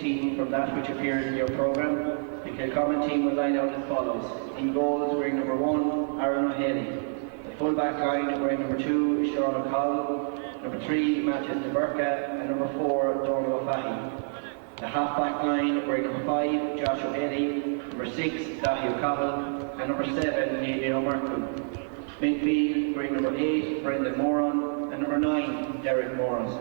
team from that which appears in your programme. The Kilcommon team will line out as follows. In goals, wearing number 1, Aaron O'Haley. The full back line, wearing number 2, Sean O'Connell. Number 3, Matthews de Burka. And number 4, Donald O'Fahy. The half back line, wearing number 5, Josh O'Haley. Number 6, Dahi O'Connell. And number 7, Adrian O'Marco. Midfield, wearing number 8, Brendan Moran. And number 9, Derek Morris.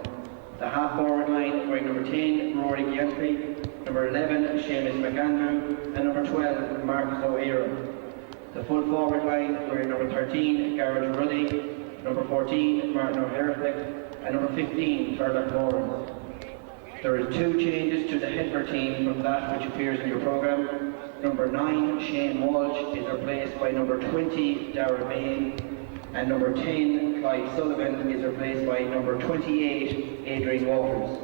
The half forward line, wearing number 10, Rory Giuntry. Number 11, Seamus McAndrew. And number 12, Marcus O'Eara. The full forward line, wearing number 13, Garrett Ruddy. Number 14, Martin O'Hare. And number 15, Fergus Moran. There are 2 changes to the Headford team from that which appears in your programme. Number 9, Shane Walsh, is replaced by number 20, Darragh Bain. And number 10, Clyde Sullivan, is replaced by number 28, Adrian Waters.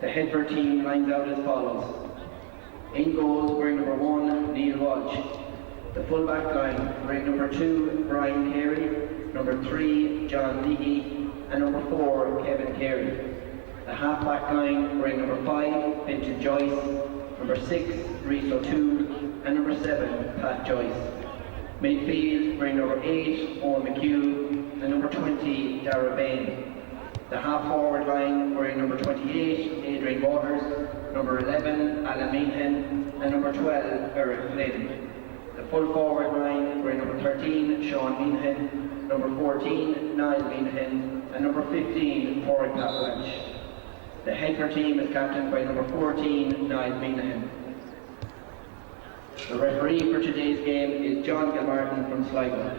The Headford team lines out as follows. In goals, wearing number 1, Neil Walsh. The full back line, wearing number 2, Brian Carey. Number 3, John Leahy. And number 4, Kevin Carey. The half back line, wearing number 5, Vincent Joyce. Number 6, Rhys O'Toole. And number 7, Pat Joyce. Midfield, wearing number 8, Owen McHugh. And number 20, Darragh Bain. The half forward line, wearing number 28, Adrian Waters. Number 11, Alan Meehan. And number 12, Eric Flynn. The full forward line, wearing number 13, Sean Meehan. Number 14, Niall Meehan. And number 15, Corey Pat Welch. The Headford team is captained by number 14, Niall Meehan. The referee for today's game is John Gilmartin from Sligo.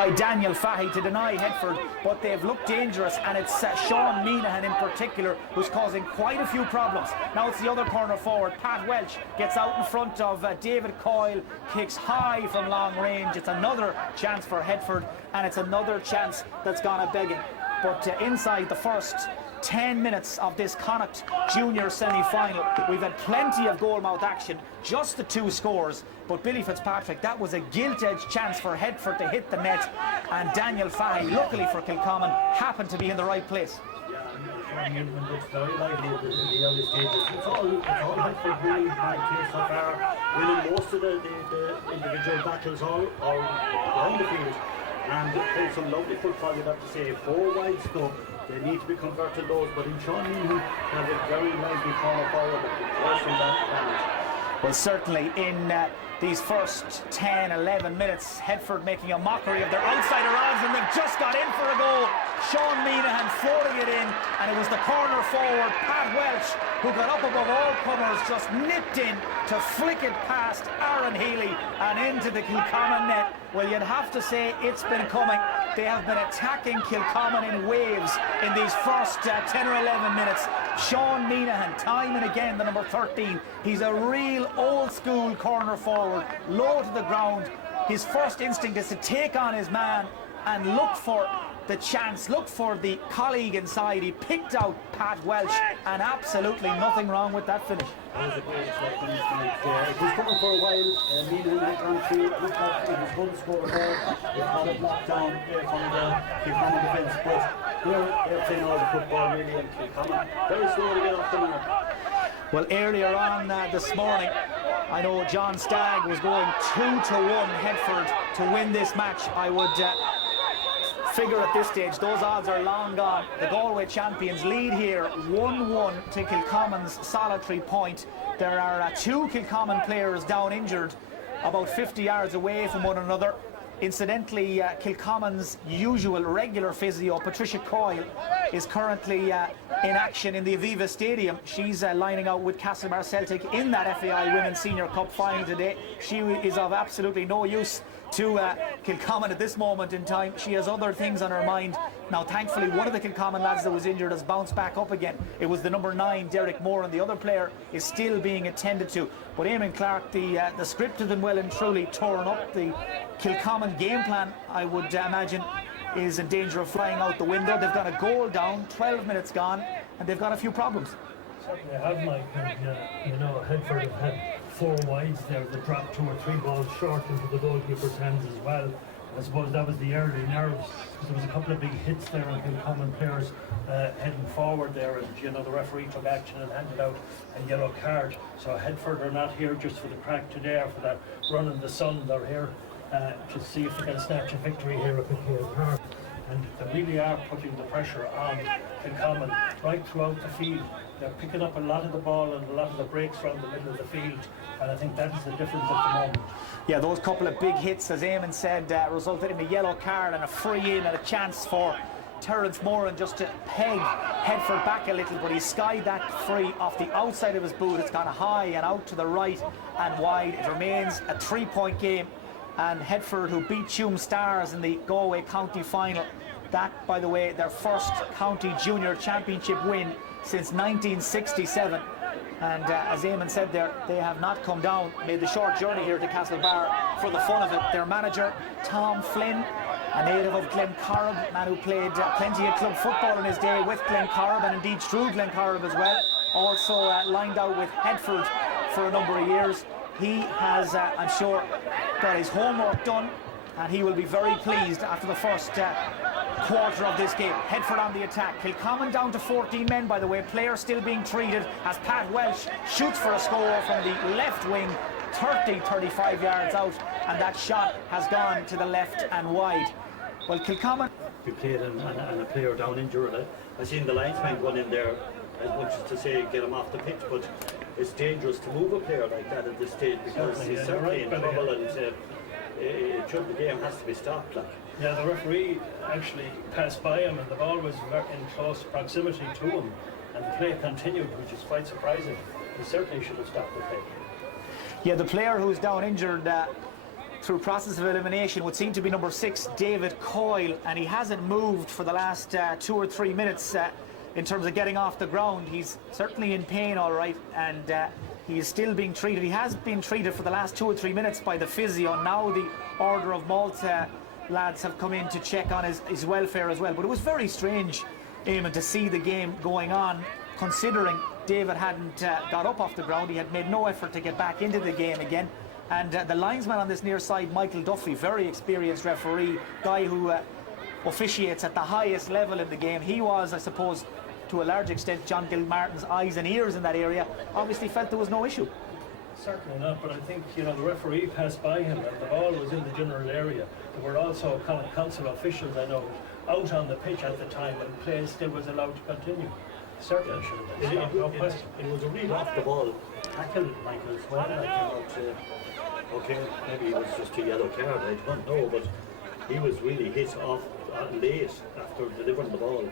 by Daniel Fahy to deny Headford, but they've looked dangerous, and it's Sean Minahan in particular who's causing quite a few problems. Now it's the other corner forward. Pat Welch gets out in front of David Coyle, kicks high from long range. It's another chance for Headford, and it's another chance that's gone a begging. But inside the first 10 minutes of this Connacht junior semi-final, we've had plenty of goal-mouth action, just the two scores, but Billy Fitzpatrick, that was a gilt-edged chance for Headford to hit the net, and Daniel Fahy, luckily for Kilcommon, happened to be in the right place. Newman looks very lively in the early stages. It's all Headford really hard here so far, winning most of the individual battles all behind the field. And playing some lovely football, you'd have to say. 4 wides though, they need to be converted those, but in Chomáin who have a very lively corner forward from that. Well, certainly in these first 10-11 minutes, Headford making a mockery of their outside odds, and they've just got in for a goal. Sean Meanahan floating it in, and it was the corner forward, Pat Welch, who got up above all comers, just nipped in to flick it past Aaron Healy and into the Kilcommon net. Well, you'd have to say it's been coming. They have been attacking Kilcommon in waves in these first 10 or 11 minutes. Sean Meanahan, time and again, the number 13. He's a real old-school corner forward, low to the ground. His first instinct is to take on his man and look for the chance, look for the colleague inside. He picked out Pat Welch, and absolutely nothing wrong with that finish. That was a great finish. It was coming for a while. Meanahan had gone through, looked like it was going to score a goal. It had it locked down from the Kilcommon defence, but they're playing all the football really, and Kilcommon very slow to get off the mark. Well, earlier on this morning, I know John Stagg was going 2-1 Headford to win this match. I would figure at this stage those odds are long gone. The Galway champions lead here 1-1 to Kilcommon's solitary point. There are 2 Kilcommon players down injured about 50 yards away from one another. Incidentally, Kilcommon's usual regular physio, Patricia Coyle, is currently in action in the Aviva Stadium. She's lining out with Castlebar Celtic in that FAI Women's Senior Cup final today. She is of absolutely no use to Kilcommon at this moment in time. She has other things on her mind. Now, thankfully, one of the Kilcommon lads that was injured has bounced back up again. It was the number 9, Derek Moore, and the other player is still being attended to. But Eamon Clark, the script has been well and truly torn up. The Kilcommon game plan, I would imagine, is in danger of flying out the window. They've got a goal down, 12 minutes gone, and they've got a few problems. Certainly have, Mike. And, you know, Headford have had 4 wides there. They dropped 2 or 3 balls short into the goalkeeper's hands as well. I suppose that was the early nerves. There was a couple of big hits there on Kilcommon players heading forward there, and you know the referee took action and handed out a yellow card. So Headford are not here just for the crack today or for that run in the sun. They're here to see if they can snatch a victory here at Kilcommon Park. And they really are putting the pressure on Kilcommon right throughout the field. They're picking up a lot of the ball and a lot of the breaks around the middle of the field, and I think that is the difference at the moment. Yeah, those couple of big hits, as Eamon said, resulted in a yellow card and a free in and a chance for Terence Moran just to peg Headford back a little, but he skied that free off the outside of his boot. It's gone high and out to the right and wide. It remains a 3-point game, and Headford, who beat Tuam Stars in the Galway County final, that, by the way, their first county junior championship win since 1967. And as Eamon said there, they have not come down, made the short journey here to Castlebar for the fun of it. Their manager, Tom Flynn, a native of Glencorrib, a man who played plenty of club football in his day with Glencorrib and indeed through Glencorrib as well. Also lined out with Headford for a number of years. He has, I'm sure, got his homework done, and he will be very pleased after the first quarter of this game. Headford on the attack. Kilcommon down to 14 men, by the way. Players still being treated as Pat Welch shoots for a score from the left wing, 35 yards out, and that shot has gone to the left and wide. Well, Kilcommon... We played and a player down injured. I seen the linesman going in there as much as to say get him off the pitch, but it's dangerous to move a player like that at this stage because he's certainly in trouble, and the game has to be stopped. Yeah, the referee actually passed by him and the ball was in close proximity to him, and the play continued, which is quite surprising. He certainly should have stopped the play. Yeah, the player who's down injured through process of elimination would seem to be number 6, David Coyle, and he hasn't moved for the last 2 or 3 minutes in terms of getting off the ground. He's certainly in pain, all right, and he is still being treated. He has been treated for the last 2 or 3 minutes by the physio. Now the Order of Malta lads have come in to check on his welfare as well. But it was very strange, Eamon, to see the game going on, considering David hadn't got up off the ground. He had made no effort to get back into the game again. And the linesman on this near side, Michael Duffy, very experienced referee, guy who officiates at the highest level in the game. He was, I suppose, to a large extent John Gilmartin's eyes and ears in that area, obviously felt there was no issue. Certainly not, but I think, you know, the referee passed by him and the ball was in the general area. There were also Connacht Council officials, I know, out on the pitch at the time, and play still was allowed to continue. Certainly should have been stopped, no question. It was a read off the ball. Tackle Michael as well. I cannot say, okay, maybe it was just a yellow card, I don't know, but he was really hit off late after delivering the ball.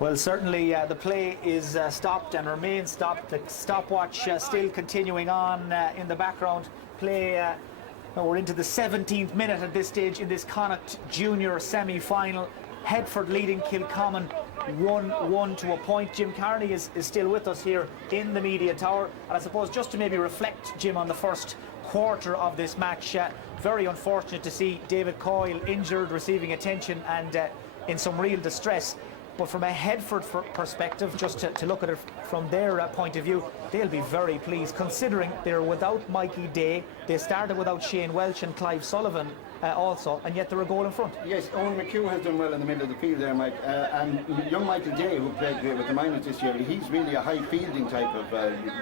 Well, certainly the play is stopped and remains stopped. The stopwatch still continuing on in the background. Play, we're into the 17th minute at this stage in this Connacht Junior semi-final. Headford leading Kilcommon 1-1 to a point. Jim Carney is still with us here in the media tower. And I suppose just to maybe reflect, Jim, on the first quarter of this match, very unfortunate to see David Coyle injured, receiving attention and in some real distress. But from a Headford perspective, just to look at it from their point of view, they'll be very pleased, considering they're without Mikey Day. They started without Shane Welch and Clive Sullivan also, and yet they're a goal in front. Yes, Owen McHugh has done well in the middle of the field there, Mike. And young Michael Day, who played with the Miners this year, he's really a high fielding type of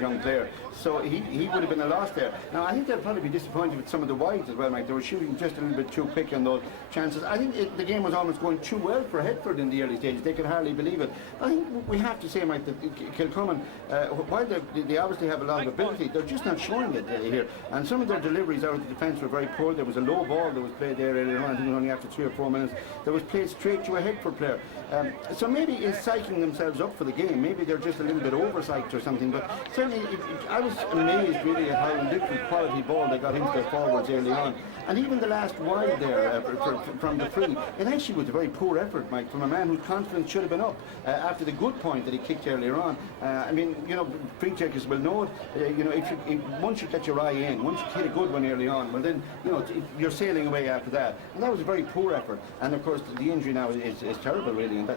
young player. So he would have been a loss there. Now, I think they'll probably be disappointed with some of the wides as well, Mike. They were shooting just a little bit too quick on those chances. I think the game was almost going too well for Headford in the early stages. They could hardly believe it. I think we have to say, Mike, that Kilcommon, while they obviously have a lot of ability, they're just not showing it here. And some of their deliveries out of the defence were very poor. There was a low ball that was played there earlier on. I think it was only after 3 or 4 minutes. That was played straight to a Headford player. So maybe it's psyching themselves up for the game. Maybe they're just a little bit oversight or something. But certainly, I was amazed really at how little quality ball they got into their forwards early on. And even the last wide there from the free, it actually was a very poor effort, Mike, from a man whose confidence should have been up after the good point that he kicked earlier on. I mean, you know, free checkers will know it. You know, if once you get your eye in, once you hit a good one early on, well then, you know, you're sailing away after that. And that was a very poor effort. And of course, the injury now is terrible, really, and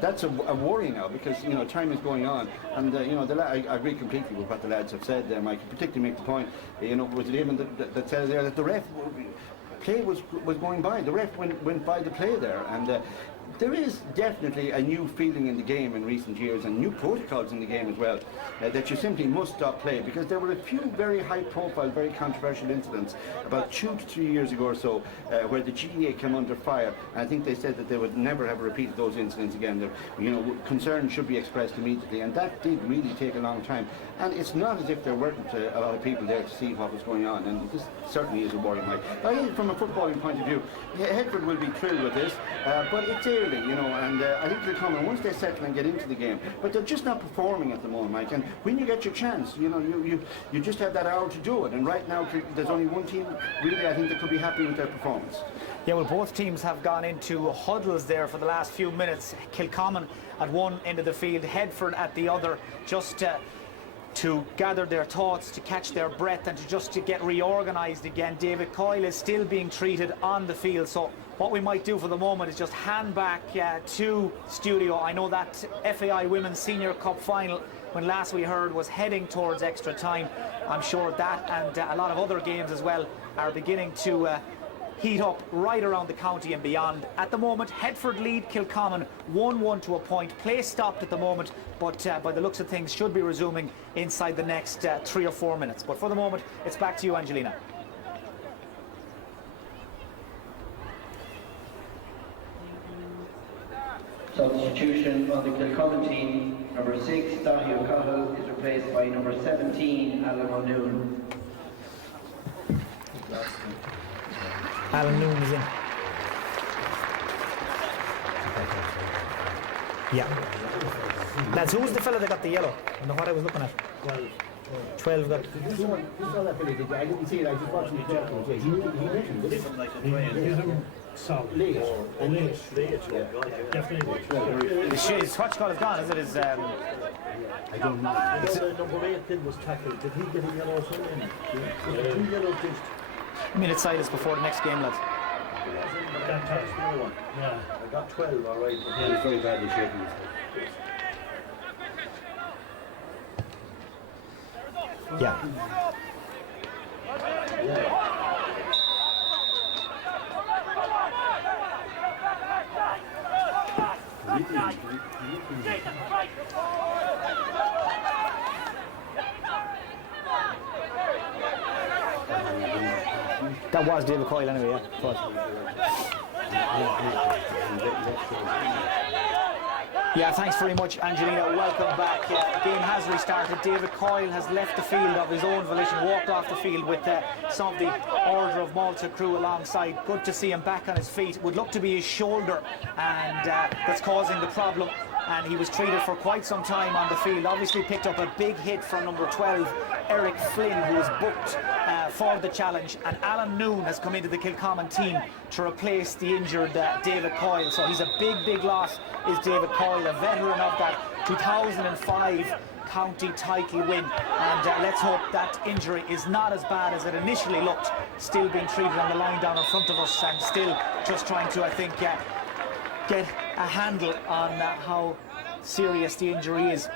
that's a worry now, because you know time is going on, and you know I agree completely with what the lads have said there, Mike. Particularly make the point, you know, was it even that said there that the ref play was going by. The ref went by the play there, and there is definitely a new feeling in the game in recent years, and new protocols in the game as well, that you simply must stop play, because there were a few very high profile, very controversial incidents about 2 to 3 years ago or so, where the GAA came under fire, and I think they said that they would never have repeated those incidents again. You know, concern should be expressed immediately, and that did really take a long time, and it's not as if there weren't a lot of people there to see what was going on, and this certainly is a worry, Mike. I think from a footballing point of view, Headford will be thrilled with this, but it's early, you know, and I think they'll come, and once they settle and get into the game, but they're just not performing at the moment, Mike. And when you get your chance, you know, you just have that hour to do it. And right now, there's only one team really, I think, that could be happy with their performance. Yeah, well, both teams have gone into huddles there for the last few minutes. Kilcommon at one end of the field, Headford at the other, just to gather their thoughts, to catch their breath, and to get reorganised again. David Coyle is still being treated on the field, so what we might do for the moment is just hand back to studio. I know that FAI Women's Senior Cup final, when last we heard, was heading towards extra time. I'm sure that and a lot of other games as well are beginning to heat up right around the county and beyond. At the moment, Headford lead Kilcommon 1-1 to a point. Play stopped at the moment, but by the looks of things should be resuming inside the next 3 or 4 minutes. But for the moment, it's back to you, Angelina. Substitution on the Kilcommon team: number 6, Dahi O'Connell, is replaced by number 17, Alan O'Noon. Alan Noon is in. Yeah. Lads, who was the fella that got the yellow? I know what I was looking at. 12 got. I didn't see it. I just watched him. He mentioned it. Late. Definitely. His watch call is gone, is it? His, I don't know. Number 8 then was tackled. Did he get a yellow or something? Yeah. 2 yellows just. I mean, it's silence before the next game, lads. Yeah. I got 12, all right. He was very badly shaken. Yeah. That was David Coyle anyway, yeah. But yeah, thanks very much, Angelina. Welcome back. Game has restarted. David Coyle has left the field of his own volition, walked off the field with some of the Order of Malta crew alongside. Good to see him back on his feet. Would look to be his shoulder, and that's causing the problem. And he was treated for quite some time on the field. Obviously picked up a big hit from number 12, Eric Flynn, who was booked for the challenge. And Alan Noon has come into the Kilcommon team to replace the injured David Coyle. So he's a big loss, is David Coyle, a veteran of that 2005 county title win. And let's hope that injury is not as bad as it initially looked. Still being treated on the line down in front of us, and still just trying to, I think, get a handle on how serious the injury is.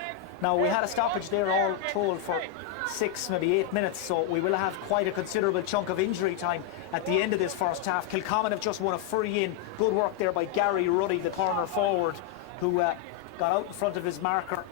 Now, we had a stoppage there all told for 6, maybe 8 minutes, so we will have quite a considerable chunk of injury time at the end of this first half. Kilcommon have just won a free in. Good work there by Gary Ruddy, the corner forward, who got out in front of his marker,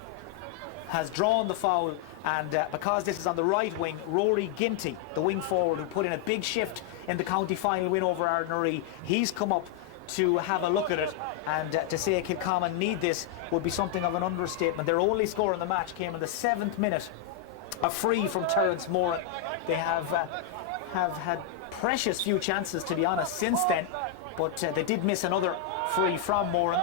has drawn the foul, and because this is on the right wing, Rory Ginty, the wing forward who put in a big shift in the county final win over Ardnaree, he's come up to have a look at it, and to say Kilcommon need this would be something of an understatement. Their only score in the match came in the 7th minute, a free from Terence Moran. They have had precious few chances, to be honest, since then, but they did miss another free from Moran.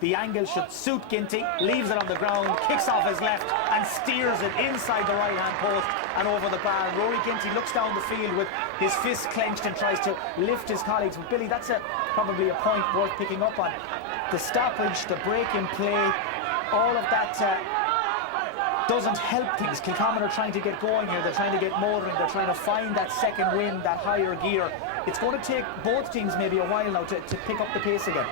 The angle should suit Ginty, leaves it on the ground, kicks off his left and steers it inside the right-hand post and over the bar. Rory Ginty looks down the field with his fists clenched and tries to lift his colleagues. But Billy, that's probably a point worth picking up on. The stoppage, the break in play, all of that doesn't help things. Kilcommon are trying to get going here. They're trying to get motoring. They're trying to find that second wind, that higher gear. It's going to take both teams maybe a while now to pick up the pace again.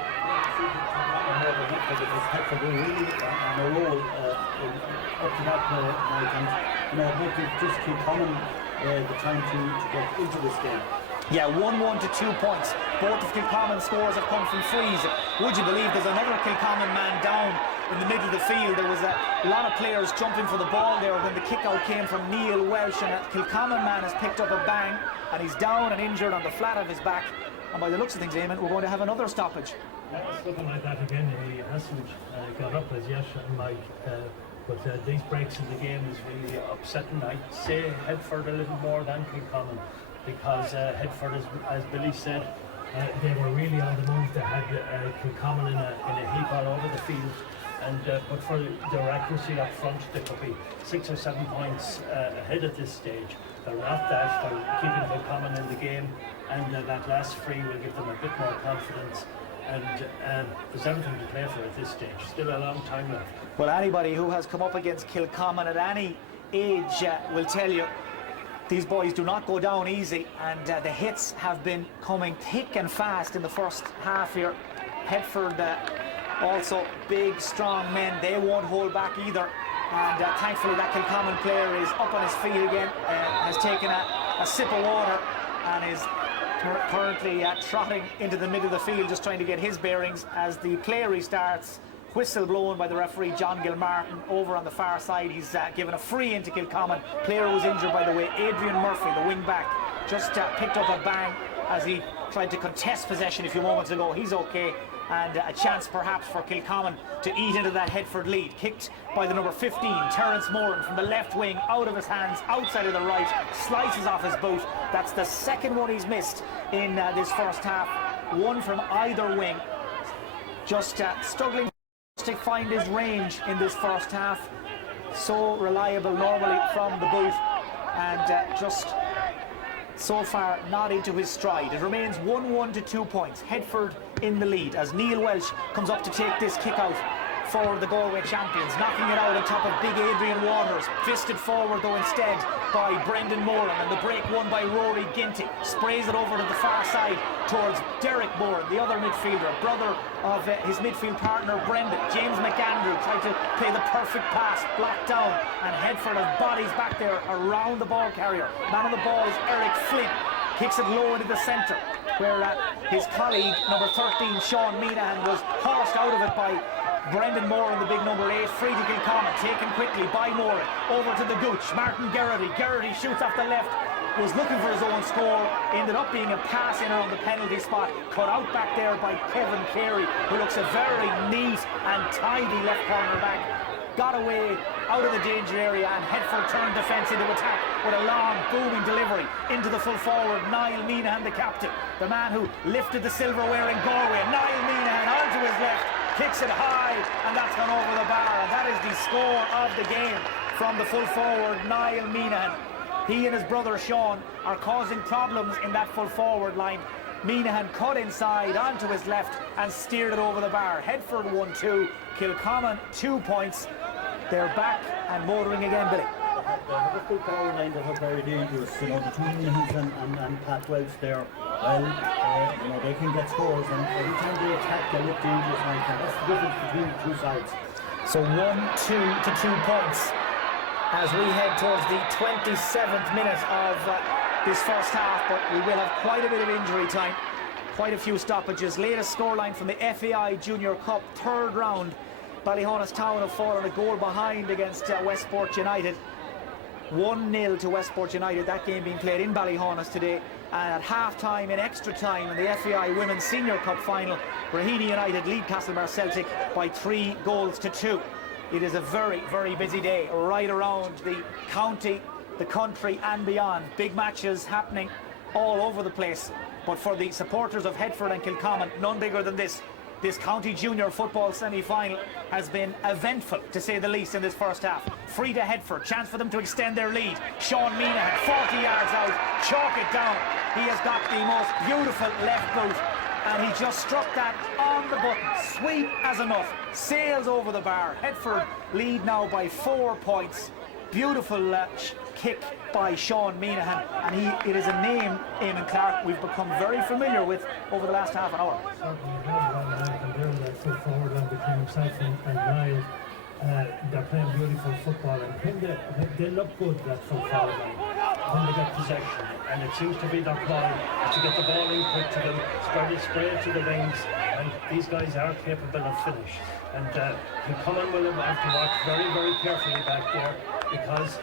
Headford were really on a roll up to that night, and both just Kilcommon trying to get into this game. Yeah, 1-1 to 2 points. Both of Kilcommon scores have come from frees. Would you believe there's another Kilcommon man down in the middle of the field? There was a lot of players jumping for the ball there when the kick-out came from Neil Welsh, and a Kilcommon man has picked up a bang, and he's down and injured on the flat of his back. And by the looks of things, Eamon, we're going to have another stoppage. Something like that again. He hasn't got up as yet, Mike. But these breaks in the game is really upsetting. I'd say Headford a little more than Kilcommon, because Headford, as Billy said, they were really on the move. They had Kilcommon in a heap all over the field, and but for their accuracy up front, they could be 6 or 7 points ahead at this stage. They're not that. They're keeping Kilcommon in the game, and that last free will give them a bit more confidence. And there's everything to play for at this stage. Still a long time left. Well, anybody who has come up against Kilcommon at any age will tell you these boys do not go down easy, and the hits have been coming thick and fast in the first half here. Headford also big, strong men. They won't hold back either. And thankfully that Kilcommon player is up on his feet again, has taken a sip of water and is currently trotting into the middle of the field, just trying to get his bearings as the play restarts. Whistle blown by the referee John Gilmartin over on the far side. He's given a free into Kilcommon. Player was injured, by the way, Adrian Murphy, the wing back, just picked up a bang as he tried to contest possession a few moments ago. He's okay, and a chance perhaps for Kilcommon to eat into that Headford lead. Kicked by the number 15, Terence Moran, from the left wing, out of his hands, outside of the right, slices off his boot. That's the second one he's missed in this first half. One from either wing. Just struggling to find his range in this first half. So reliable normally from the boot, and just so far not into his stride. It remains 1-1 to 2 points. Headford in the lead as Neil Welsh comes up to take this kick out for the Galway champions, knocking it out on top of big Adrian Waters. Fisted forward though instead by Brendan Moran, and the break won by Rory Ginty. Sprays it over to the far side towards Derek Moran, the other midfielder, brother of his midfield partner Brendan. James McAndrew tried to play the perfect pass, blocked down, and Headford have bodies back there around the ball carrier. Man on the ball is Eric Flynn. kicks it low into the centre, where his colleague, number 13, Sean Meanahan, was horsed out of it by Brendan Moore in the big number 8. Free to Kilcommon, taken quickly by Moore. Over to the Gooch, Martin Geraghty. Geraghty shoots off the left, was looking for his own score, ended up being a pass in around the penalty spot, cut out back there by Kevin Carey, who looks a very neat and tidy left corner back. Got away out of the danger area, and Headford turned defence into attack with a long booming delivery into the full forward, Niall Meanahan, the captain, the man who lifted the silverware in Galway. Niall Meanahan onto his left, kicks it high, and that's gone over the bar, and that is the score of the game from the full forward, Niall Meanahan. He and his brother Sean are causing problems in that full forward line. Meanahan cut inside onto his left and steered it over the bar. Headford 1-2, Kilcommon 2 points. They're back and motoring again, Billy. The full power line that are very dangerous, you know, the two Meanahans and Pat Welch there. Well, you know, they can get scores, and every time they attack, they look dangerous like that. That's the difference between the two sides. So 1-2 to 2 points as we head towards the 27th minute of this first half, but we will have quite a bit of injury time, quite a few stoppages. Latest scoreline from the FAI Junior Cup, third round. Ballyhonus Town have fallen a goal behind against Westport United. 1-0 to Westport United, that game being played in Ballyhonus today. And at half-time, in extra time, in the FAI Women's Senior Cup final, Raheny United lead Castlebar Celtic by 3 goals to 2. It is a very, very busy day right around the county, the country and beyond. Big matches happening all over the place. But for the supporters of Headford and Kilcommon, none bigger than this. This county junior football semi-final has been eventful, to say the least, in this first half. Free to Headford, chance for them to extend their lead. Sean Meanahan, 40 yards out, chalk it down. He has got the most beautiful left boot, and he just struck that on the button. Sweet as enough, sails over the bar. Headford lead now by 4 points. Beautiful kick by Sean Meanahan, and it is a name, Eamon Clark, we've become very familiar with over the last half an hour. That full forward line between himself and Niall, they're playing beautiful football, and when they look good, that full forward line, when they get possession, and it seems to be their ploy to get the ball in quick to them, spray it to the wings, and these guys are capable of finish. And Kilcommon will have to watch very, very carefully back there, because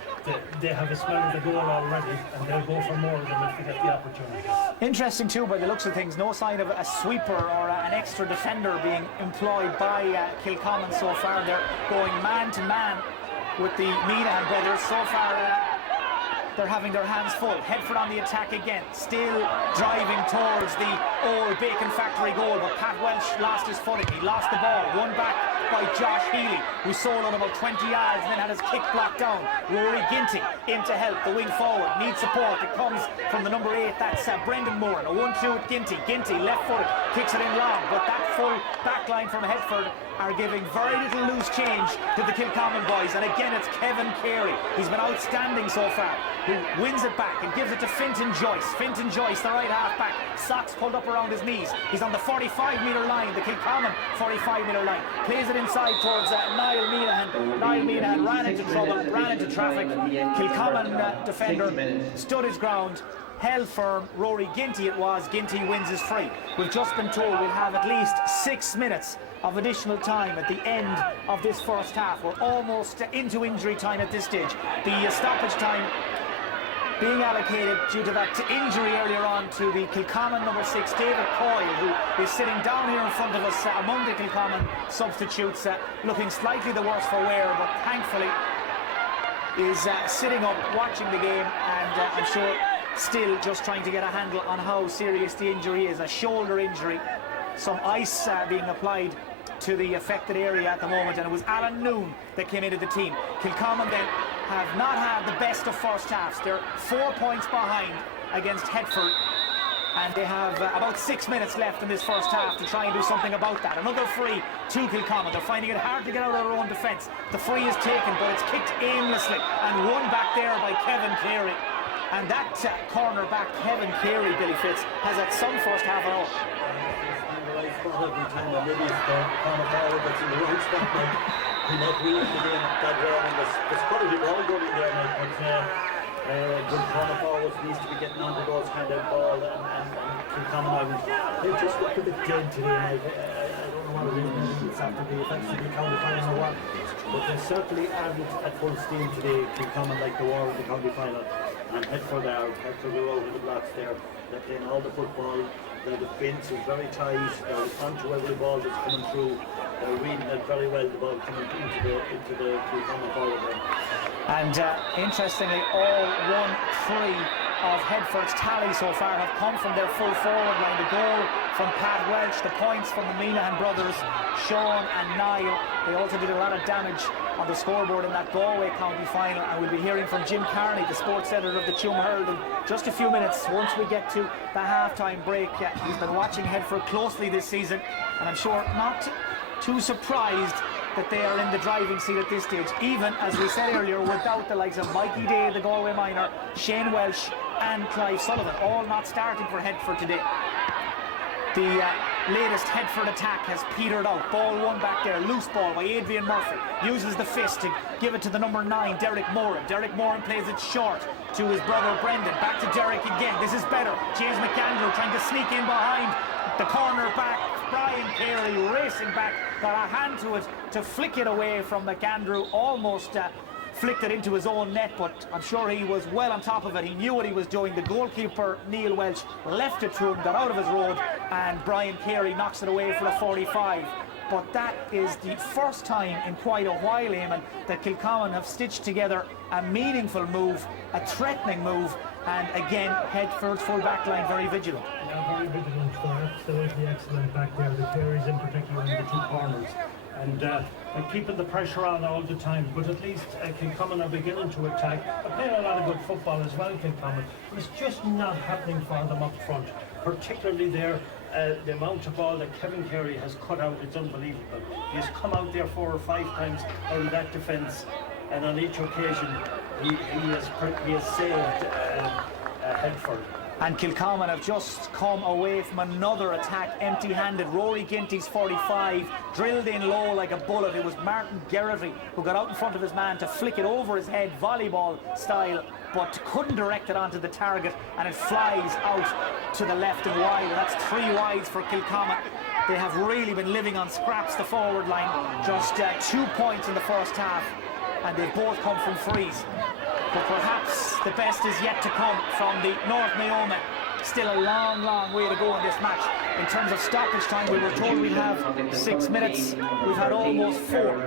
they have a smell of the goal already, and they'll go for more of them if they get the opportunity. Interesting too, by the looks of things, no sign of a sweeper or an extra defender being employed by Kilcommon so far. They're going man to man with the Meanahan brothers. So far they're having their hands full. Headford on the attack again, still driving towards the old Bacon Factory goal, but Pat Welch lost his footing. He lost the ball, won back by Josh Healy, who sold on about 20 yards and then had his kick blocked down. Rory Ginty in to help, the wing forward, needs support. It comes from the number 8, that's Brendan Moore. A 1-2 with Ginty. Ginty left footed, kicks it in long, but that full back line from Headford are giving very little loose change to the Kilcommon boys, and again it's Kevin Carey. He's been outstanding so far, who wins it back and gives it to Fintan Joyce. Fintan Joyce, the right half back, socks pulled up around his knees. He's on the 45-metre line, the Kilcommon 45-metre line. Plays it inside towards Niall Meanahan. Niall Meanahan ran into trouble, ran into traffic. Kilcommon defender stood his ground, held firm. Rory Ginty it was. Ginty wins his free. We've just been told we'll have at least 6 minutes of additional time at the end of this first half. We're almost into injury time at this stage. The stoppage time being allocated due to that injury earlier on to the Kilcommon number 6, David Coyle, who is sitting down here in front of us among the Kilcommon substitutes, looking slightly the worse for wear, but thankfully is sitting up watching the game, and I'm sure still just trying to get a handle on how serious the injury is. A shoulder injury, some ice being applied to the affected area at the moment, and it was Alan Noon that came into the team. Kilcommon then have not had the best of first halves. They're 4 points behind against Headford, and they have about 6 minutes left in this first half to try and do something about that. Another free to Kilcommon. They're finding it hard to get out of their own defence. The free is taken, but it's kicked aimlessly and won back there by Kevin Carey. And that corner back, Kevin Carey, Billy Fitz, has had some first half at all. Every time maybe it's the corner forward that's in the right spot now. He might wheel it in that well, and there's quite a bit all going in there now, but good corner forwards needs to be getting onto those kind of ball and Kilcommon Island. They've just looked a bit dead today. I don't know what it is, maybe it's after the effects of the county final or what, but they certainly aren't at full steam today. Kilcommon like the war in the county final, and Headford are out of the blocks there. They're playing all the football. The defence is very tight. They're onto every ball that's coming through. They're reading it very well, the ball coming into the Kilcommon forward line. And interestingly, all 1-3 of Headford's tally so far have come from their full forward line. The goal from Pat Welch, the points from the Meanahan brothers, Sean and Niall. They also did a lot of damage on the scoreboard in that Galway county final, and we'll be hearing from Jim Carney, the sports editor of the Tuam Herald, in just a few minutes once we get to the half-time break. He's been watching Headford closely this season, and I'm sure not too surprised that they are in the driving seat at this stage, even, as we said earlier, without the likes of Mikey Day, the Galway minor, Shane Welsh and Clive Sullivan, all not starting for Headford today. The latest Headford attack has petered out. Ball one back there, loose ball by Adrian Murphy. Uses the fist to give it to the number 9, Derek Moran. Derek Moran plays it short to his brother Brendan. Back to Derek again. This is better. James McAndrew trying to sneak in behind the corner back. Brian Carey racing back, got a hand to it to flick it away from McAndrew. Almost flicked it into his own net, but I'm sure he was well on top of it. He knew what he was doing. The goalkeeper, Neil Welch, left it to him, got out of his road, and Brian Carey knocks it away for a 45. But that is the first time in quite a while, Eamon, that Kilcommon have stitched together a meaningful move, a threatening move, and again, Headford's full back line very vigilant. Yeah, very vigilant. They're absolutely excellent back there. The Carries in particular in the two corners. And they're keeping the pressure on all the time, but at least Kilcommon are beginning to attack. They're playing a lot of good football as well, Kilcommon, but it's just not happening for them up front, particularly there. The amount of ball that Kevin Carey has cut out is unbelievable. He has come out there 4 or 5 times out of that defence, and on each occasion he has saved Headford. And Kilcommon have just come away from another attack empty-handed. Rory Ginty's 45 drilled in low like a bullet. It was Martin Gerrity who got out in front of his man to flick it over his head, volleyball style, but couldn't direct it onto the target, and it flies out to the left and wide. And that's 3 wides for Kilcommon. They have really been living on scraps, the forward line. Just 2 points in the first half, and they've both come from frees. But perhaps the best is yet to come from the North Naoma. Still a long, long way to go in this match. In terms of stoppage time, we were told we'd have 6 minutes. We've had almost 4.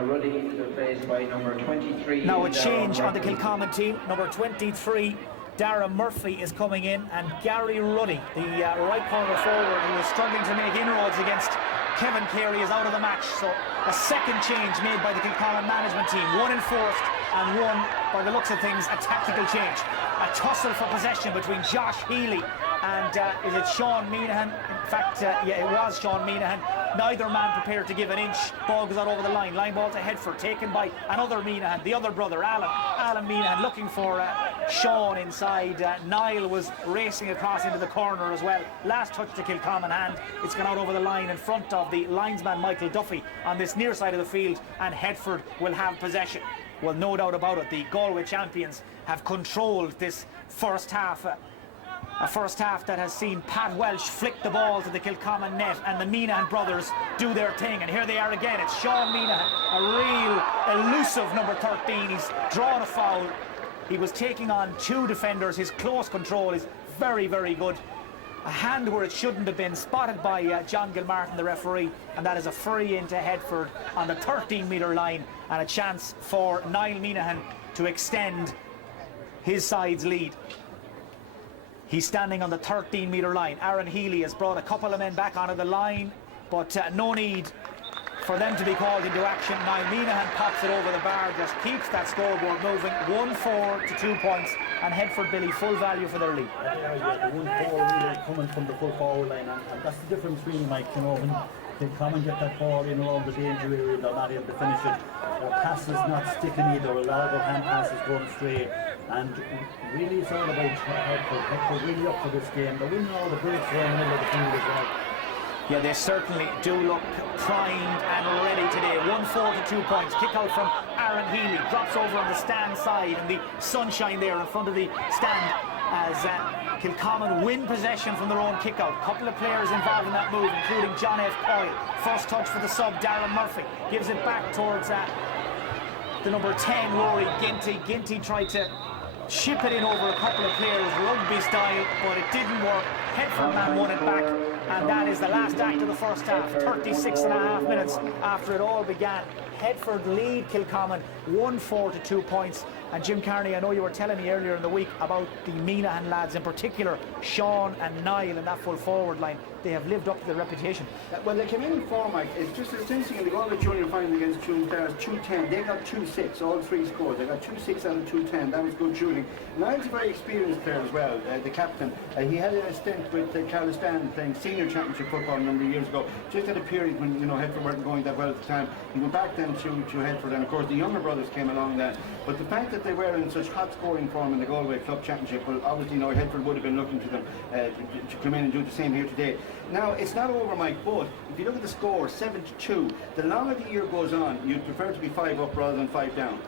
Now a change on the Kilcommon team. Number 23, Dara Murphy, is coming in, and Gary Ruddy, the right corner forward, who was struggling to make inroads against Kevin Carey, is out of the match. So a second change made by the Kilcommon management team. 1 enforced and 1, by the looks of things, a tactical change. A tussle for possession between Josh Healy and is it Sean Meanahan? In fact, yeah, it was Sean Meanahan. Neither man prepared to give an inch. Ball goes out over the line. Line ball to Headford, taken by another Meanahan, the other brother, Alan Meanahan, looking for Sean inside. Niall was racing across into the corner as well. Last touch to Kilcommon hand. It's gone out over the line in front of the linesman Michael Duffy on this near side of the field, and Headford will have possession. Well, no doubt about it, the Galway champions have controlled this first half. A first half that has seen Pat Welsh flick the ball to the Kilcommon net, and the Meanahan brothers do their thing. And here they are again. It's Sean Meanahan, a real elusive number 13. He's drawn a foul. He was taking on 2 defenders. His close control is very, very good. A hand where it shouldn't have been, spotted by John Gilmartin, the referee, and that is a free into Headford on the 13-metre line, and a chance for Niall Meanahan to extend his side's lead. He's standing on the 13-metre line. Aaron Healy has brought a couple of men back onto the line, but no need for them to be called into action. Niall Meanahan pops it over the bar, just keeps that scoreboard moving. 1-4 to 2 points, and Headford, Billy, full value for their lead. Yeah, the 1-4 really coming from the full forward line, and that's the difference really, Mike. You know, when they come and get that ball in around the danger area, they're not able to finish it. Their passes not sticking either. A lot of their hand passes going astray. And really it's all about Headford. Headford really up for this game. They're winning all the breaks around the middle of the field as well. Yeah, they certainly do look primed and ready today. 1-4 to 2 points. Kick out from Aaron Healy. Drops over on the stand side and the sunshine there in front of the stand as Kilcommon win possession from their own kick out. Couple of players involved in that move, including John F. Coyle. First touch for the sub, Darren Murphy. Gives it back towards the number 10, Rory Ginty. Ginty tried to chip it in over a couple of players, rugby style, but it didn't work. Headford man won it back, and that is the last act of the first half. 36 and a half minutes after it all began. Headford lead Kilcommon 1-4 to 2 points. And Jim Carney, I know you were telling me earlier in the week about the Minahan lads, in particular Sean and Niall in that full forward line. They have lived up to their reputation. Well, they came in form, Mike. It's just interesting in the Galway Junior final against Chomáin, 2-10. They got 2-6, all three scores. They got 2-6 out of 2-10. That was good shooting. Niall's a very experienced player as well, the captain. He had a stint with Carlistan playing senior championship football a number of years ago. Just at a period when, you know, Headford weren't going that well at the time. He went back then to Headford, and of course the younger brothers came along then. But the fact that they were in such hot scoring form in the Galway Club Championship, well, obviously, you know, Headford would have been looking to them to come in and do the same here today. Now, it's not over, Mike, but if you look at the score, 7-2, the longer the year goes on, you'd prefer to be 5 up rather than 5 down.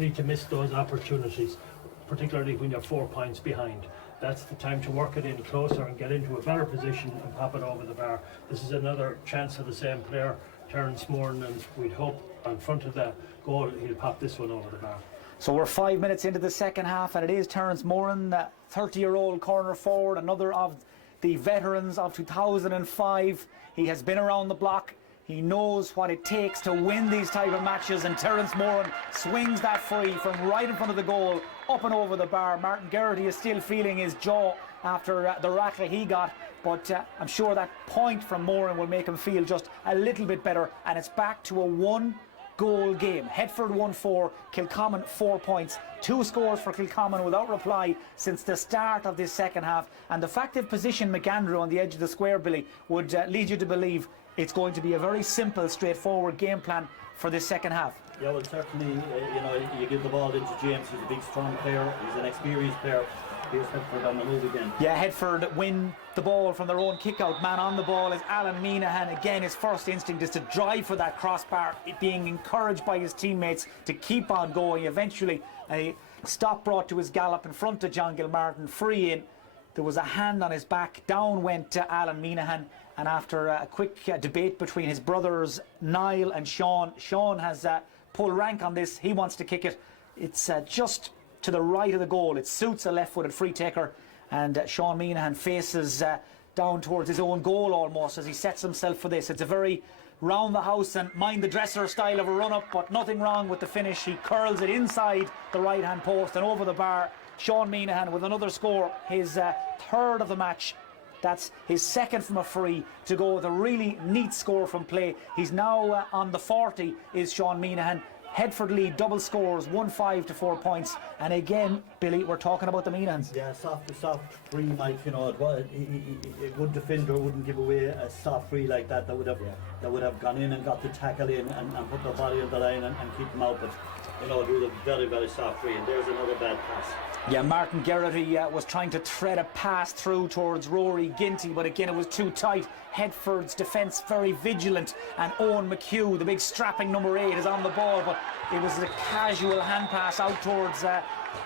happily to miss those opportunities, particularly when you're 4 points behind. That's the time to work it in closer and get into a better position and pop it over the bar. This is another chance for the same player, Terence Moran, and we'd hope on front of the goal he'll pop this one over the bar. So we're 5 minutes into the second half, and it is Terence Moran, 30-year-old corner forward, another of the veterans of 2005. He has been around the block. He knows what it takes to win these type of matches, and Terence Moran swings that free from right in front of the goal, up and over the bar. Martin Geraghty is still feeling his jaw after the rattle he got, but I'm sure that point from Moran will make him feel just a little bit better, and it's back to a one-goal game. Headford 1-4, Kilcommon 4 points. 2 scores for Kilcommon without reply since the start of this second half, and the fact they've positioned McAndrew on the edge of the square, Billy, would lead you to believe it's going to be a very simple, straightforward game plan for this second half. Yeah, well, certainly, you give the ball into James. He's a big, strong player. He's an experienced player. Here's Headford on the move again. Yeah, Headford win the ball from their own kick-out. Man on the ball is Alan Minahan. Again, his first instinct is to drive for that crossbar, being encouraged by his teammates to keep on going. Eventually, a stop brought to his gallop in front of John Gilmartin. Free in. There was a hand on his back. Down went Alan Minahan. And after a quick debate between his brothers Niall and Sean, Sean has pulled rank on this. He wants to kick it. It's just to the right of the goal. It suits a left-footed free taker, and Sean Minahan faces down towards his own goal almost as he sets himself for this. It's a very round the house and mind the dresser style of a run-up, but nothing wrong with the finish. He curls it inside the right-hand post and over the bar. Sean Minahan with another score, his third of the match. That's his second from a free to go with a really neat score from play. He's now on the 40 is Sean Minahan. Headford lead, double scores, 1-5 to 4 points. And again, Billy, we're talking about the Minahans. Yeah, soft free, Mike. You know, a good defender wouldn't give away a soft free like that. That would have gone in and got the tackle in and put the body on the line and keep them out. But you know, do the very, very soft free. And there's another bad pass. Yeah, Martin Geraghty was trying to thread a pass through towards Rory Ginty, but again it was too tight. Headford's defence very vigilant, and Owen McHugh, the big strapping number 8, is on the ball, but it was a casual hand pass out towards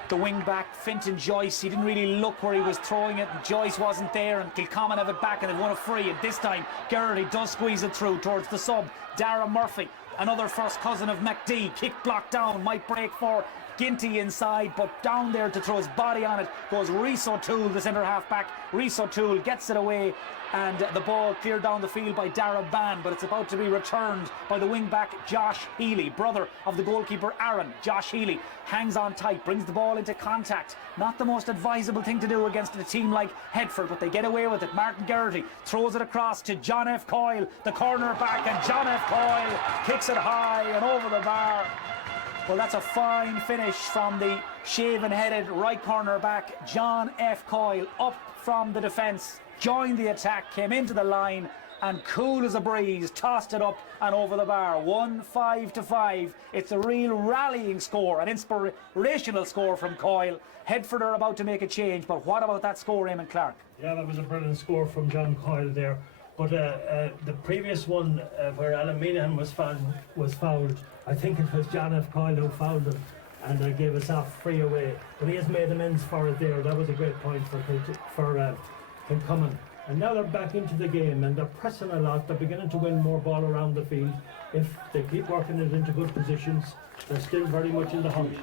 the wing back Fintan Joyce. He didn't really look where he was throwing it, and Joyce wasn't there, and Kilcommon have it back and they've won a free, and this time Geraghty does squeeze it through towards the sub, Dara Murphy, another first cousin of McD. Kick block down, might break for Ginty inside, but down there to throw his body on it goes Rhys O'Toole, the centre half back. Rhys O'Toole gets it away, and the ball cleared down the field by Dara Ban, but it's about to be returned by the wing back Josh Healy, brother of the goalkeeper Aaron. Josh Healy hangs on tight, brings the ball into contact. Not the most advisable thing to do against a team like Headford, but they get away with it. Martin Geraghty throws it across to John F. Coyle, the corner back, and John F. Coyle kicks it high and over the bar. Well, that's a fine finish from the shaven-headed right corner back John F. Coyle, up from the defence, joined the attack, came into the line, and cool as a breeze tossed it up and over the bar. 1-5 to 5. It's a real rallying score, an inspirational score from Coyle. Headford are about to make a change, but what about that score, Eamon Clark? Yeah, that was a brilliant score from John Coyle there. But the previous one where Alan Minahan was fouled, I think it was John F. Coyle who fouled him and gave us off free away. But he has made amends for it there. That was a great point for Kilcommon. And now they're back into the game and they're pressing a lot. They're beginning to win more ball around the field. If they keep working it into good positions, they're still very much in the hunt.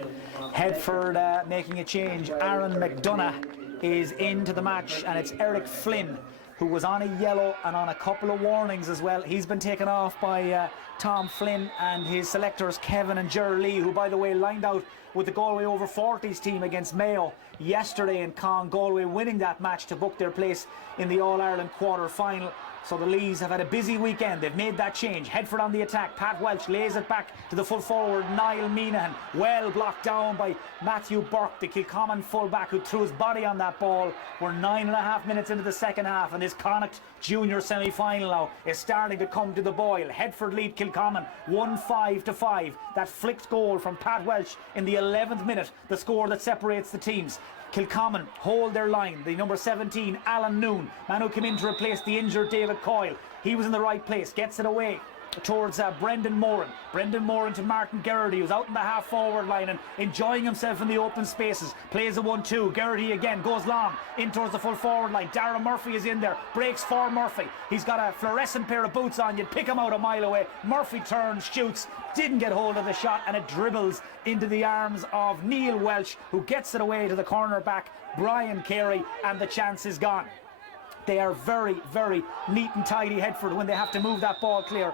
Headford making a change. Aaron McDonough is into the match, and it's Eric Flynn, who was on a yellow and on a couple of warnings as well. He's been taken off by Tom Flynn and his selectors Kevin and Ger Lee, who by the way lined out with the Galway over 40s team against Mayo yesterday in Con. Galway winning that match to book their place in the All-Ireland quarter-final. So the Lees have had a busy weekend. They've made that change. Headford on the attack. Pat Welch lays it back to the full forward Niall Minahan. Well blocked down by Matthew Burke, the Kilcommon full-back, who threw his body on that ball. We're 9.5 minutes into the second half, and this Connacht junior semi-final now is starting to come to the boil. Headford lead Kilcommon 1-5 to 5. That flicked goal from Pat Welch in the 11th minute, the score that separates the teams. Kilcommon hold their line. The number 17, Alan Noon, man who came in to replace the injured David Coyle. He was in the right place, gets it away towards Brendan Moran. Brendan Moran to Martin Geraghty, who's out in the half forward line and enjoying himself in the open spaces. Plays a 1-2. Geraghty again goes long in towards the full forward line. Darragh Murphy is in there. Breaks for Murphy. He's got a fluorescent pair of boots on. You'd pick him out a mile away. Murphy turns, shoots, didn't get hold of the shot, and it dribbles into the arms of Neil Welch, who gets it away to the cornerback Brian Carey, and the chance is gone. They are very, very neat and tidy, Headford, when they have to move that ball clear.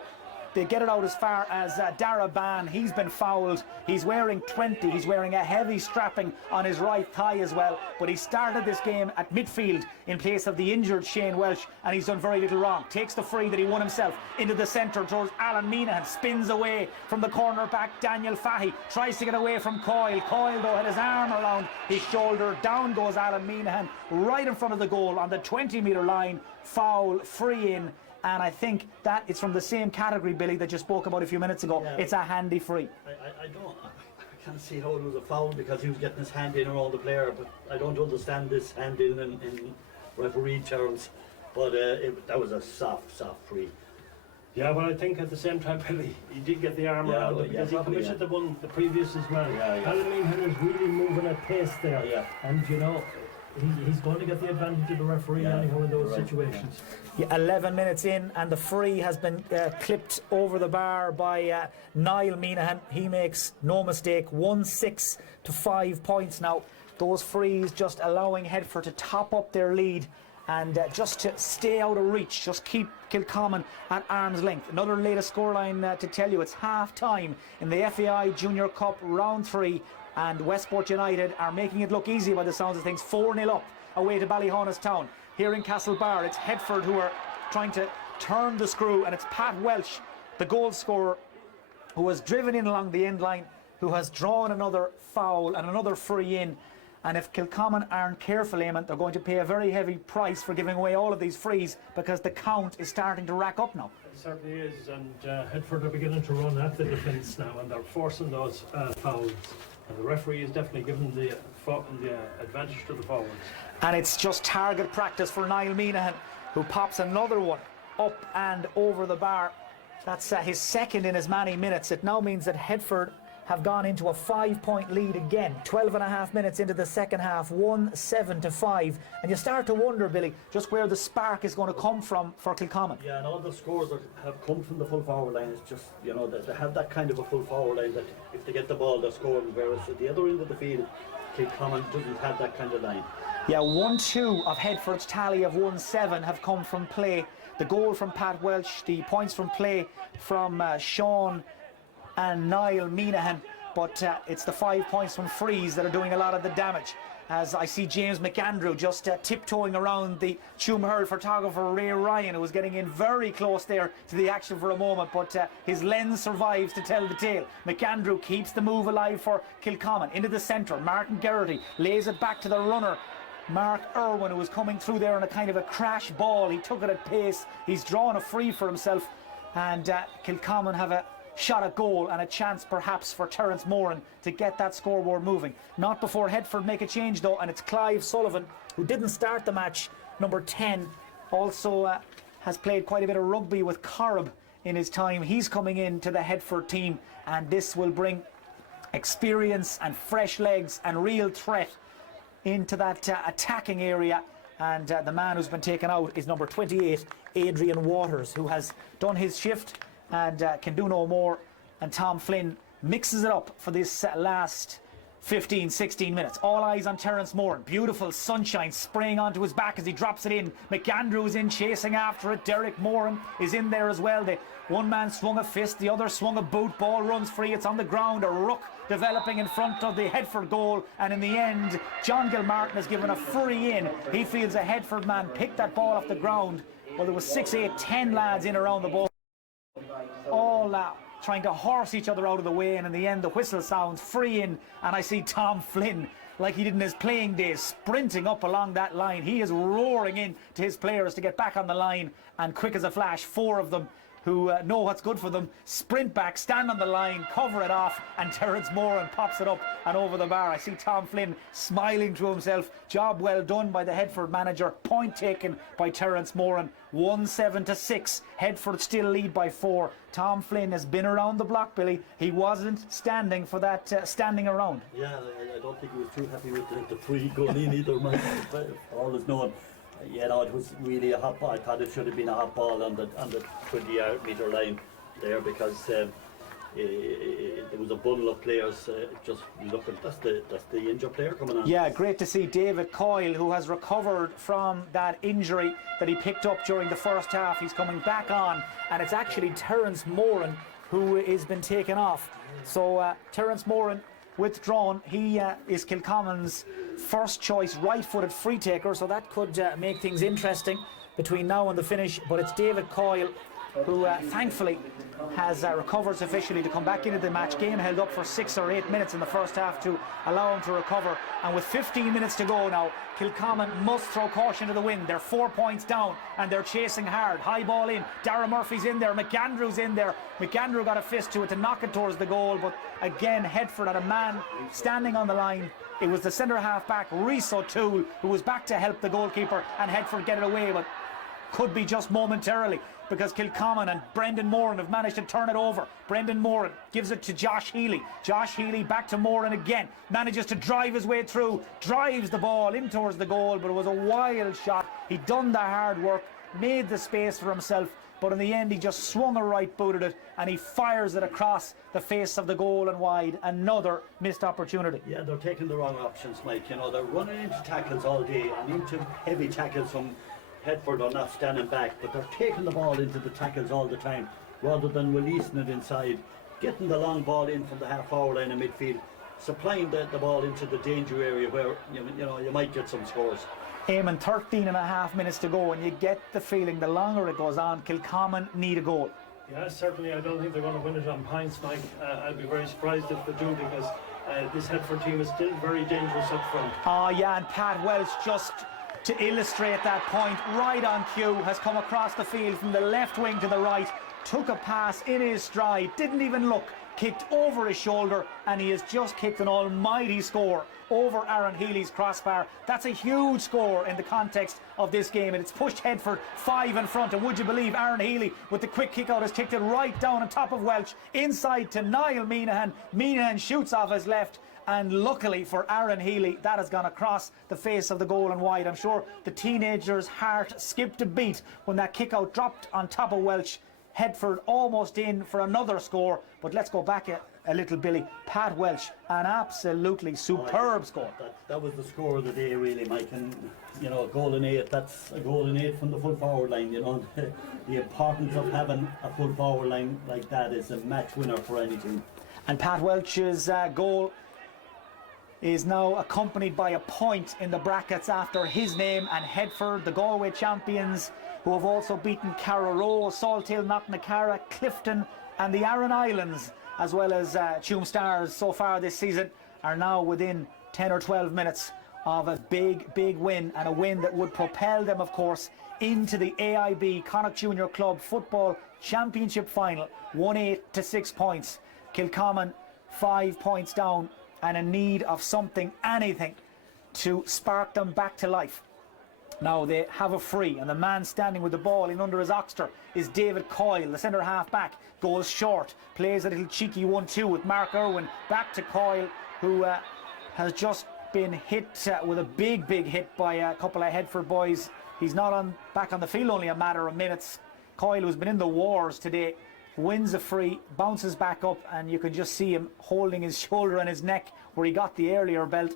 They get it out as far as Dara Ban. He's been fouled. He's wearing 20. He's wearing a heavy strapping on his right thigh as well. But he started this game at midfield in place of the injured Shane Welch, and he's done very little wrong. Takes the free that he won himself into the centre towards Alan Meanahan. Spins away from the cornerback Daniel Fahy. Tries to get away from Coyle. Coyle, though, had his arm around his shoulder. Down goes Alan Meanahan right in front of the goal on the 20-metre line. Foul, free in. And I think that it's from the same category, Billy, that you spoke about a few minutes ago. Yeah. It's a handy free. I can't see how it was a foul, because he was getting his hand in around the player, but I don't understand this hand in referee terms. But that was a soft free. Yeah, but I think at the same time, Billy, he did get the arm around it, because he committed the previous as well. Alan Meanahan is really moving at pace there. Yeah. And you know, he's going to get the advantage of the referee anyhow in those situations. Yeah, 11 minutes in, and the free has been clipped over the bar by Niall Meanahan. He makes no mistake. 1-6 to 5 points now. Those frees just allowing Headford to top up their lead and just to stay out of reach, just keep Kilcommon at arm's length. Another latest scoreline to tell you, it's half time in the FAI Junior Cup round 3. And Westport United are making it look easy by the sounds of things. 4-0 up away to Ballyhonus Town. Here in Castlebar, it's Headford who are trying to turn the screw, and it's Pat Welch, the goal scorer, who has driven in along the end line, who has drawn another foul and another free in. And if Kilcommon aren't careful, Eamon, they're going to pay a very heavy price for giving away all of these frees, because the count is starting to rack up now. It certainly is, and Headford are beginning to run at the defence now, and they're forcing those fouls. And the referee is definitely giving the advantage to the forwards. And it's just target practice for Niall Meanahan, who pops another one up and over the bar. That's his second in as many minutes. It now means that Headford have gone into a 5-point lead again. 12.5 minutes into the second half, 1-7 to 5. And you start to wonder, Billy, just where the spark is going to come from for Kilcommon. Yeah, and all the scores that have come from the full forward line is just, you know, they have that kind of a full forward line that if they get the ball, they're scoring. Whereas at the other end of the field, Kilcommon doesn't have that kind of line. Yeah, 1-2 of Headford's tally of 1-7 have come from play. The goal from Pat Welch, the points from play from Sean and Niall Meanahan, but it's the 5 points from frees that are doing a lot of the damage. As I see James McAndrew just tiptoeing around the Chomáin photographer Ray Ryan, who was getting in very close there to the action for a moment, but his lens survives to tell the tale. McAndrew keeps the move alive for Kilcommon. Into the centre, Martin Geraghty lays it back to the runner, Mark Irwin, who was coming through there on a kind of a crash ball. He took it at pace. He's drawn a free for himself, and Kilcommon have a shot at goal and a chance perhaps for Terence Moran to get that scoreboard moving. Not before Headford make a change though, and it's Clive Sullivan, who didn't start the match, number 10, also has played quite a bit of rugby with Corrib in his time. He's coming in to the Headford team, and this will bring experience and fresh legs and real threat into that attacking area. And the man who's been taken out is number 28, Adrian Waters, who has done his shift and can do no more. And Tom Flynn mixes it up for this last 15-16 minutes. All eyes on Terence Moran. Beautiful sunshine spraying onto his back as he drops it in. McAndrew is in chasing after it. Derek Moran is in there as well. One man swung a fist, the other swung a boot. Ball runs free, it's on the ground. A ruck developing in front of the Headford goal, and in the end John Gilmartin has given a free in. He feels a Headford man picked that ball off the ground. Well, there was 6, 8, 10 lads in around the ball, all trying to horse each other out of the way, and in the end the whistle sounds, free in, and I see Tom Flynn, like he did in his playing days, sprinting up along that line. He is roaring in to his players to get back on the line, and quick as a flash, 4 of them who know what's good for them, sprint back, stand on the line, cover it off, and Terence Moran pops it up and over the bar. I see Tom Flynn smiling to himself. Job well done by the Headford manager. Point taken by Terence Moran. 1-7-6. Headford still lead by 4. Tom Flynn has been around the block, Billy. He wasn't standing for that standing around. Yeah, I don't think he was too happy with the free going in either, man. All is known. You know, it was really a hot ball. I thought it should have been a hot ball on the 20-metre line there, because there was a bundle of players just looking. That's the injured player coming on. Yeah, great to see David Coyle, who has recovered from that injury that he picked up during the first half. He's coming back on, and it's actually Terence Moran who has been taken off. So Terence Moran withdrawn. He is Kilcommon's first choice right-footed free taker, so that could make things interesting between now and the finish. But it's David Coyle who thankfully has recovered sufficiently to come back into the match. Game held up for 6 or 8 minutes in the first half to allow him to recover, and with 15 minutes to go now, Kilcommon must throw caution to the wind. They're 4 points down and they're chasing hard. High ball in, Darragh Murphy's in there, McAndrew's in there. McAndrew got a fist to it to knock it towards the goal, but again Headford had a man standing on the line. It was the centre half back Rhys O'Toole who was back to help the goalkeeper, and Headford get it away, but could be just momentarily, because Kilcommon and Brendan Moran have managed to turn it over. Brendan Moran gives it to Josh Healy. Josh Healy back to Moran again. Manages to drive his way through. Drives the ball in towards the goal, but it was a wild shot. He'd done the hard work, made the space for himself, but in the end he just swung a right boot at it, and he fires it across the face of the goal and wide. Another missed opportunity. Yeah, they're taking the wrong options, Mike. You know, they're running into tackles all day and into heavy tackles from Headford are not standing back, but they're taking the ball into the tackles all the time rather than releasing it inside, getting the long ball in from the half-forward line of midfield, supplying the ball into the danger area where you might get some scores. Eamon, 13 and a half minutes to go, and you get the feeling the longer it goes on, Kilcommon need a goal. Yeah, certainly. I don't think they're going to win it on points, Mike. I'd be very surprised if they do, because this Headford team is still very dangerous up front. Oh yeah, and Pat Welsh, just to illustrate that point, right on cue, has come across the field from the left wing to the right, took a pass in his stride, didn't even look, kicked over his shoulder, and he has just kicked an almighty score over Aaron Healy's crossbar. That's a huge score in the context of this game, and it's pushed Headford 5 in front. And would you believe, Aaron Healy with the quick kick out has kicked it right down on top of Welch, inside to Niall Meanahan. Meanahan shoots off his left, and luckily for Aaron Healy, that has gone across the face of the goal and wide. I'm sure the teenager's heart skipped a beat when that kick out dropped on top of Welch. Headford almost in for another score, but let's go back a little, Billy. Pat Welch, an absolutely superb score. That was the score of the day, really, Mike. And a goal in 8, that's a goal in 8 from the full forward line. The importance of having a full forward line like that is a match winner for any team. And Pat Welch's goal is now accompanied by a point in the brackets after his name, and Headford, the Galway champions, who have also beaten Carraroe, Salthill, Knocknacarra, Clifton and the Aran Islands, as well as Tuam Stars so far this season, are now within 10 or 12 minutes of a big win, and a win that would propel them, of course, into the AIB Connacht Junior Club Football Championship Final. 1-8 to 6 points. Kilcommon 5 points down, and in need of something, anything, to spark them back to life. Now they have a free, and the man standing with the ball in under his oxter is David Coyle, the centre half back. Goes short, plays a little cheeky 1-2 with Mark Irwin. Back to Coyle, who has just been hit with a big hit by a couple of Headford boys. He's not back on the field, only a matter of minutes. Coyle, who's been in the wars today, wins a free, bounces back up, and you can just see him holding his shoulder and his neck where he got the earlier belt.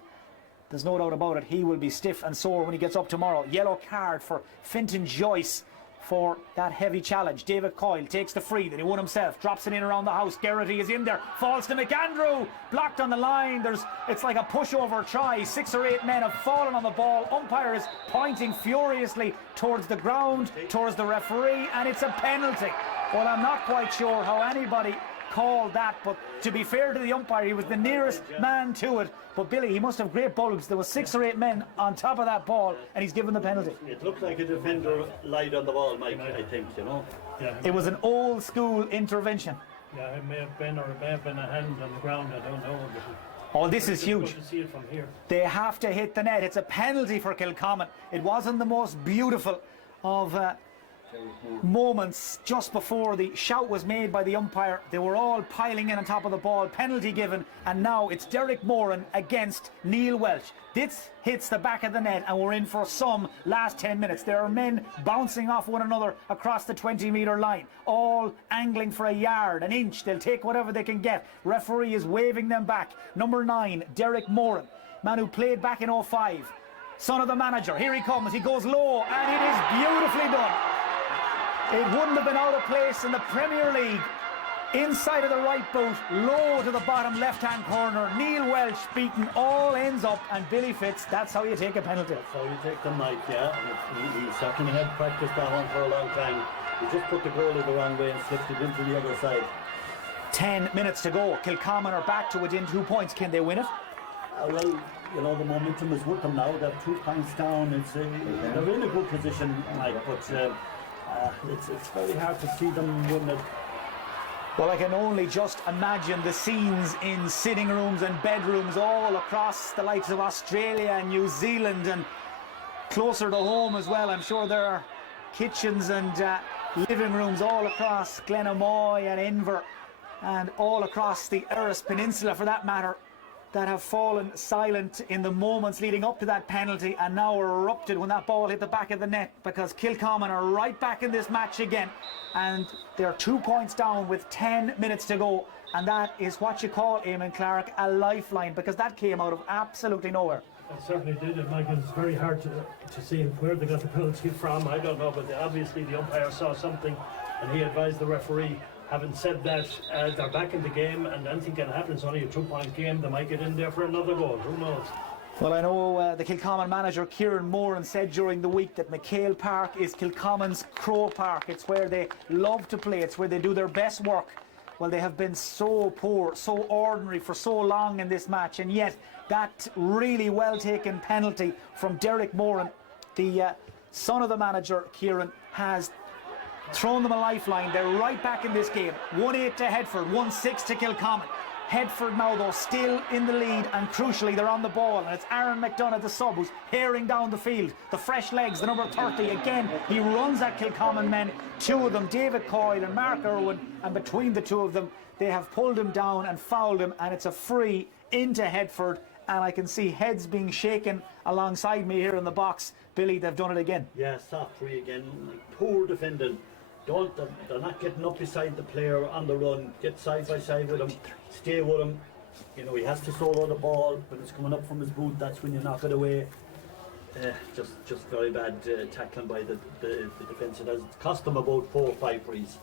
There's no doubt about it, he will be stiff and sore when he gets up tomorrow. Yellow card for Fintan Joyce for that heavy challenge. David Coyle takes the free that he won himself, drops it in around the house. Garrity is in there, falls to McAndrew, blocked on the line. It's like a pushover try. 6 or 8 men have fallen on the ball. Umpire is pointing furiously towards the ground, towards the referee, and it's a penalty. Well, I'm not quite sure how anybody called that, but to be fair to the umpire, he was the nearest man to it. But Billy, he must have great bulbs. There was 6 or 8 men on top of that ball, and he's given the penalty. It looked like a defender lied on the ball, Mike, I think, you know. Yeah, It was an old school intervention. yeah, it may have been, or it may have been a hand on the ground. I don't know. Oh, this is It's huge. good to see it from here. They have to hit the net. It's a penalty for Kilcommon. It wasn't the most beautiful of moments just before the shout was made by the umpire. They were all piling in on top of the ball. Penalty given, and now it's Derek Moran against Neil Welch. This hits the back of the net, and we're in for some last 10 minutes. There are men bouncing off one another across the 20-metre line, all angling for a yard, an inch. They'll take whatever they can get. Referee is waving them back. Number 9, Derek Moran, man who played back in 05. Son of the manager. Here he comes. He goes low, and it is beautifully done. It wouldn't have been out of place in the Premier League. Inside of the right boot, low to the bottom left-hand corner. Neil Welch beaten all ends up, and Billy Fitz, that's how you take a penalty. That's how you take the Mike, yeah. He certainly had practiced that one for a long time. He just put the goalie the wrong way and slipped it into the other side. 10 minutes to go. Kilcommon are back to within 2 points. Can they win it? Well, you know, the momentum is with them now. They're 2 points down. It's they're in a good position, Mike, but it's very hard to see them win it. Well, I can only just imagine the scenes in sitting rooms and bedrooms all across the likes of Australia and New Zealand, and closer to home as well. I'm sure there are kitchens and living rooms all across Glenamoy and Inver, and all across the Erris Peninsula for that matter, that have fallen silent in the moments leading up to that penalty, and now are erupted when that ball hit the back of the net, because Kilcommon are right back in this match again, and they're 2 points down with 10 minutes to go, and that is what you call, Eamon Clark, a lifeline, because that came out of absolutely nowhere. It certainly did, and Michael, it's very hard to see where they got the penalty from. I don't know, but obviously the umpire saw something, and he advised the referee. Having said that, they're back in the game, and anything can happen. It's only a 2-point game. They might get in there for another goal. Who knows? Well, I know the Kilcommon manager Kieran Moran said during the week that McHale Park is Kilcommon's Crow Park. It's where they love to play. It's where they do their best work. Well, they have been so poor, so ordinary for so long in this match, and yet that really well-taken penalty from Derek Moran, the son of the manager Kieran, has thrown them a lifeline. They're right back in this game. 1-8 to Headford, 1-6 to Kilcommon. Headford now though still in the lead, and crucially they're on the ball, and it's Aaron McDonough, the sub, who's herring down the field. The fresh legs, the number 30 again, he runs at Kilcommon men, 2 of them, David Coyle and Mark Irwin, and between the 2 of them they have pulled him down and fouled him, and it's a free into Headford, and I can see heads being shaken alongside me here in the box. Billy, they've done it again. Yeah, soft free again. Poor defending. They're not getting up beside the player on the run. Get side by side with him. Stay with him. You know, he has to solo the ball when it's coming up from his boot. That's when you knock it away. Just very bad tackling by the defence. It has cost them about 4 or 5 frees.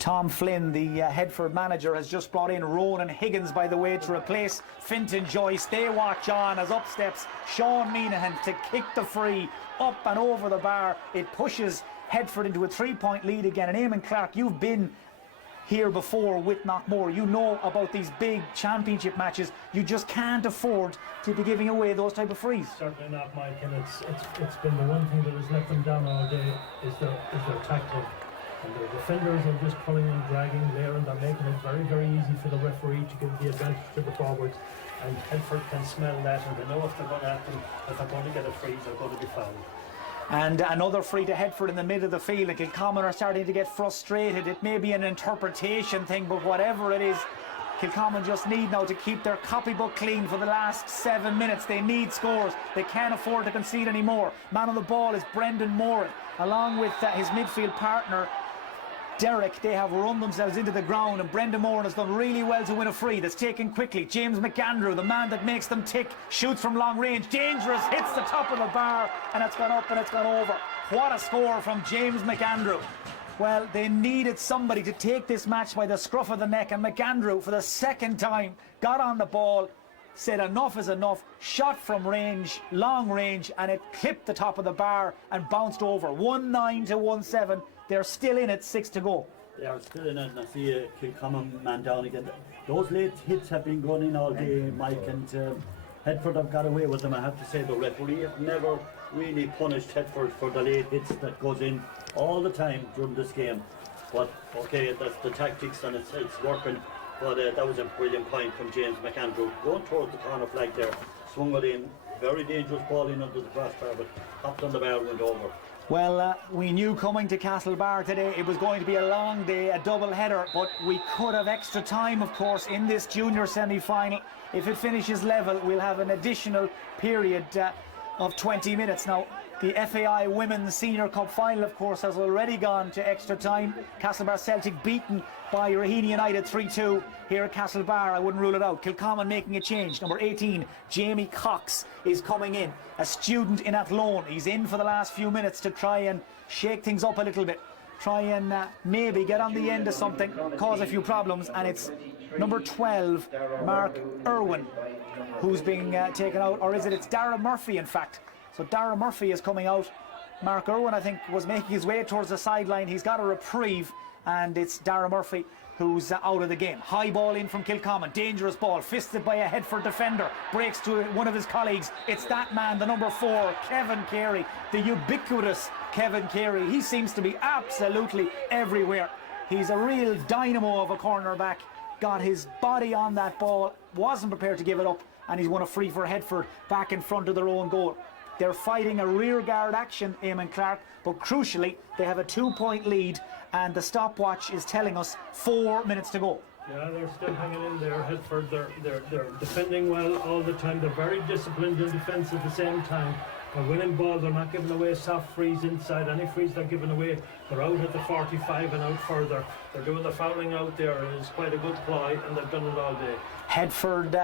Tom Flynn, the Headford manager, has just brought in Ronan Higgins, by the way, to replace Fintan Joyce. They watch on as up steps Sean Meanahan to kick the free up and over the bar. It pushes Headford into a 3-point lead again. And Eamon Clark, you've been here before with Knockmore. You know about these big championship matches. You just can't afford to be giving away those type of frees. Certainly not, Mike. And it's been the one thing that has let them down all day is their tackling. And the defenders are just pulling and dragging there, and they're making it very, very easy for the referee to give the advantage to the forwards. And Headford can smell that, and they know if they're going at them, if they're going to get a free, they're going to be fouled. And another free to Headford in the middle of the field, and Kilcommon are starting to get frustrated. It may be an interpretation thing, but whatever it is, Kilcommon just need now to keep their copybook clean for the last 7 minutes. They need scores. They can't afford to concede anymore. Man on the ball is Brendan Moran, along with his midfield partner Derek. They have run themselves into the ground, and Brendan Moran has done really well to win a free that's taken quickly. James McAndrew, the man that makes them tick, shoots from long range, dangerous, hits the top of the bar, and it's gone up and it's gone over. What a score from James McAndrew. Well, they needed somebody to take this match by the scruff of the neck, and McAndrew, for the second time, got on the ball, said enough is enough, shot from range, long range, and it clipped the top of the bar and bounced over. 1-9 to 1-7. They're still in it, 6 to go. They are still in it, and I see a Kilcommon man down again. Those late hits have been going in all day, Mike, and Headford have got away with them. I have to say the referee have never really punished Headford for the late hits that goes in all the time during this game. But okay, that's the tactics and it's working. But that was a brilliant point from James McAndrew. Going towards the corner flag there, swung it in. Very dangerous ball in under the crossbar, but hopped on the bar and went over. Well, we knew coming to Castlebar today it was going to be a long day, a double header, but we could have extra time, of course, in this junior semi-final. If it finishes level, we'll have an additional period of 20 minutes. Now, the FAI Women's Senior Cup final, of course, has already gone to extra time. Castlebar Celtic beaten by Raheny United 3-2 here at Castlebar. I wouldn't rule it out. Kilcommon making a change. Number 18, Jamie Cox, is coming in. A student in Athlone. He's in for the last few minutes to try and shake things up a little bit. Try and maybe get on the end of something, cause a few problems. And it's number 12, Mark Irwin, who's being taken out. Or is it? It's Dara Murphy, in fact. So Dara Murphy is coming out. Mark Irwin, I think, was making his way towards the sideline. He's got a reprieve, and it's Dara Murphy who's out of the game. High ball in from Kilcommon. Dangerous ball, fisted by a Headford defender. Breaks to one of his colleagues. It's that man, the number 4, Kevin Carey. The ubiquitous Kevin Carey. He seems to be absolutely everywhere. He's a real dynamo of a cornerback. Got his body on that ball. Wasn't prepared to give it up. And he's won a free for Headford back in front of their own goal. They're fighting a rear guard action, Eamon Clark, but crucially they have a 2-point lead and the stopwatch is telling us 4 minutes to go. Yeah, they're still hanging in there. Headford, they're defending well all the time. They're very disciplined in defence at the same time. They're winning ball. They're not giving away soft frees inside. Any frees they're giving away, they're out at the 45 and out further. They're doing the fouling out there, and it's quite a good ploy, and they've done it all day. Headford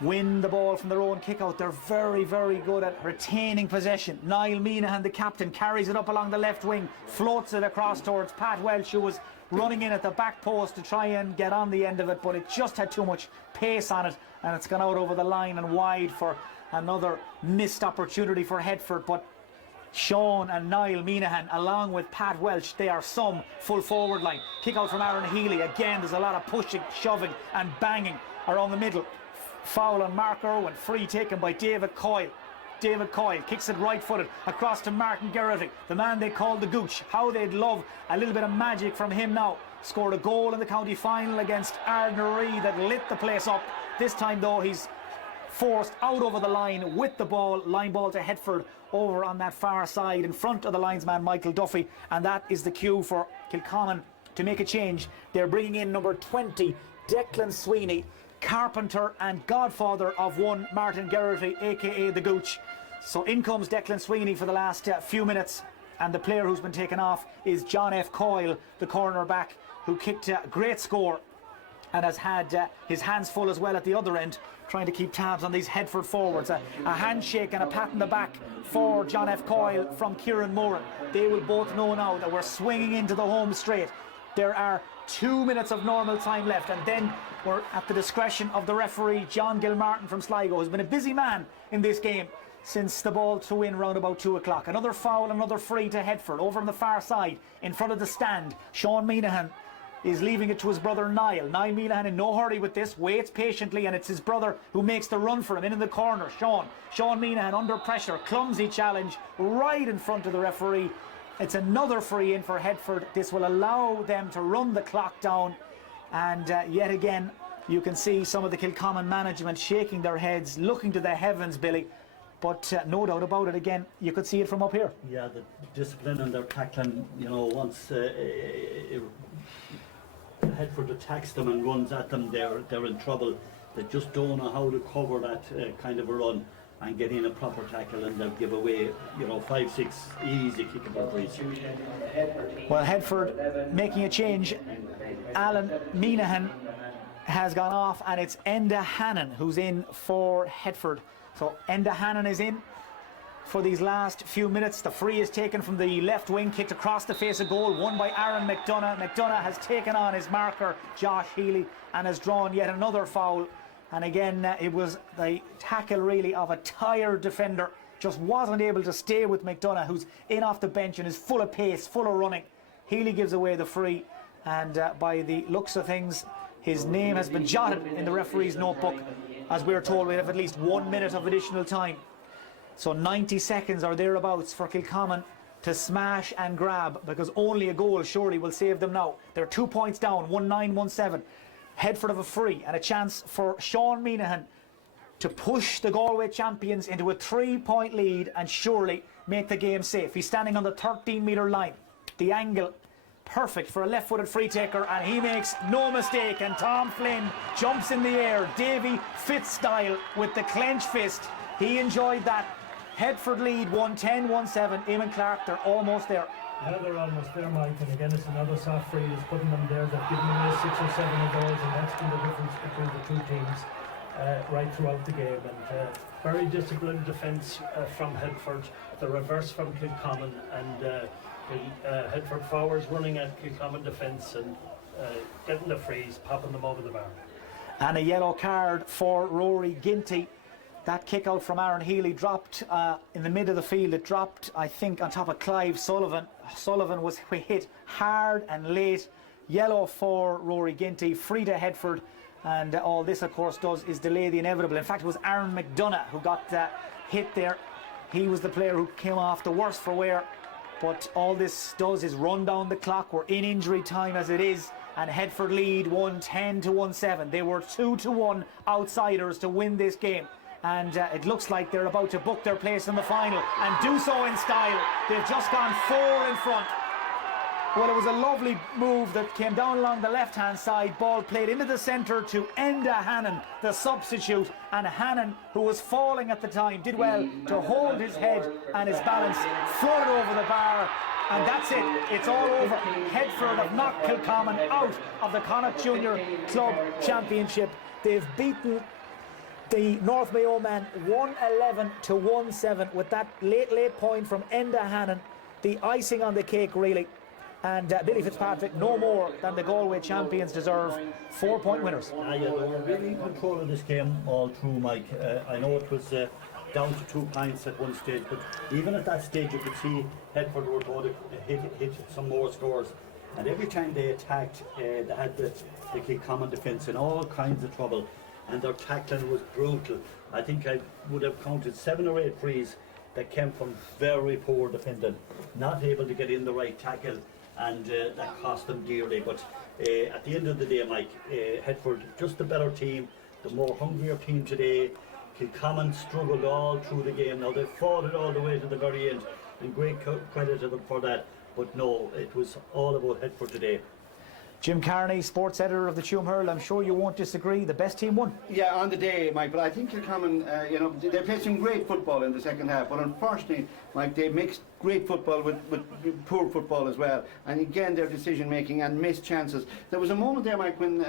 win the ball from their own kick-out. They're very, very good at retaining possession. Niall Meanahan, the captain, carries it up along the left wing, floats it across towards Pat Welch, who was running in at the back post to try and get on the end of it, but it just had too much pace on it, and it's gone out over the line and wide for another missed opportunity for Headford. But Sean and Niall Meanahan, along with Pat Welch, they are some full forward line. Kick out from Aaron Healy. Again, there's a lot of pushing, shoving and banging around the middle. Foul on Mark Irwin. Free taken by David Coyle. David Coyle kicks it right-footed across to Martin Gerrity, the man they call the Gooch. How they'd love a little bit of magic from him now. Scored a goal in the county final against Ardnaree that lit the place up. This time, though, he's forced out over the line with the ball. Line ball to Headford over on that far side in front of the linesman Michael Duffy. And that is the cue for Kilcommon to make a change. They're bringing in number 20, Declan Sweeney, carpenter and godfather of one Martin Gerrity, aka the Gooch. So in comes Declan Sweeney for the last few minutes, and the player who's been taken off is John F. Coyle, the cornerback, who kicked a great score and has had his hands full as well at the other end, trying to keep tabs on these Headford forwards. A handshake and a pat in the back for John F. Coyle from Kieran Moran. They will both know now that we're swinging into the home straight. There are 2 minutes of normal time left, and then we're at the discretion of the referee, John Gilmartin from Sligo, who's been a busy man in this game since the ball threw in round about 2 o'clock. Another foul, another free to Headford over on the far side in front of the stand. Sean Meanahan is leaving it to his brother Niall. Niall Meanahan in no hurry with this, waits patiently, and it's his brother who makes the run for him in the corner. Sean Meanahan under pressure, clumsy challenge right in front of the referee. It's another free in for Headford. This will allow them to run the clock down, and yet again you can see some of the Kilcommon management shaking their heads, looking to the heavens, Billy. But no doubt about it, again, you could see it from up here. Yeah, the discipline and their tackling, you know, once Headford attacks them and runs at them, they're in trouble. They just don't know how to cover that kind of a run and get in a proper tackle, and they'll give away, you know, 5-6 easy kickable frees. Well, Headford making a change. Alan Meanahan has gone off, and it's Enda Hannon who's in for Headford. So Enda Hannon is in for these last few minutes. The free is taken from the left wing, kicked across the face of goal, won by Aaron McDonough. McDonough has taken on his marker, Josh Healy, and has drawn yet another foul. And again, it was the tackle really of a tired defender. Just wasn't able to stay with McDonough, who's in off the bench and is full of pace, full of running. Healy gives away the free, and by the looks of things, his name has been jotted in the referee's notebook. As we're told, we have at least 1 minute of additional time. So 90 seconds or thereabouts for Kilcommon to smash and grab, because only a goal surely will save them now. They're 2 points down, 1-9-1-7. Headford have a free and a chance for Sean Meanahan to push the Galway champions into a 3-point lead and surely make the game safe. He's standing on the 13-metre line. The angle perfect for a left-footed free taker, and he makes no mistake, and Tom Flynn jumps in the air, Davy Fitz style, with the clenched fist. He enjoyed that. Headford lead 1-10-1-7. Eamon Clark, they're almost there. Yeah, they're almost there, Mike, and again it's another soft free that's putting them there. They've given them 6 or 7 of those, and that's been the difference between the two teams right throughout the game. And very disciplined defence from Headford, the reverse from Kilcommon, and Headford forwards running at Kilcommon defence and getting the frees, popping them over the bar. And a yellow card for Rory Ginty. That kick out from Aaron Healy dropped in the mid of the field. It dropped, I think, on top of Clive Sullivan. Sullivan was hit hard and late. Yellow for Rory Ginty, free to Headford. And all this, of course, does is delay the inevitable. In fact, it was Aaron McDonough who got hit there. He was the player who came off the worst for wear. But all this does is run down the clock. We're in injury time as it is. And Headford lead 1-10-1-7. They were 2-1 outsiders to win this game. And it looks like they're about to book their place in the final and do so in style. They've just gone 4 in front. Well, it was a lovely move that came down along the left-hand side. Ball played into the centre to Enda Hannon, the substitute. And Hannon, who was falling at the time, did well to hold his head and his balance, floated over the bar. And that's it. It's all over. Headford have knocked Kilcommon out of the Connacht Junior Club Championship. They've beaten the North Mayo man 1-11-1-7 with that late point from Enda Hannon. The icing on the cake, really. And Billy Fitzpatrick, no more than the Galway champions deserve. 4-point winners. Yeah, they were really in control of this game all through, Mike. I know it was down to 2 points at one stage, but even at that stage you could see Headford were going to hit some more scores. And every time they attacked, they had the Kilcommon defence in all kinds of trouble. And their tackling was brutal. I think I would have counted 7 or 8 frees that came from very poor defending, not able to get in the right tackle, and that cost them dearly. But at the end of the day, Mike, Headford, just the better team, the more hungrier team today. Kilcommon struggled all through the game. Now they fought it all the way to the very end, and great credit to them for that. But no, it was all about Headford today. Jim Carney, sports editor of the Tuam Herald, I'm sure you won't disagree. The best team won. Yeah, on the day, Mike, but I think Kilcommon, they played some great football in the second half, but unfortunately, Mike, they mixed great football with poor football as well. And again, their decision making and missed chances. There was a moment there, Mike, when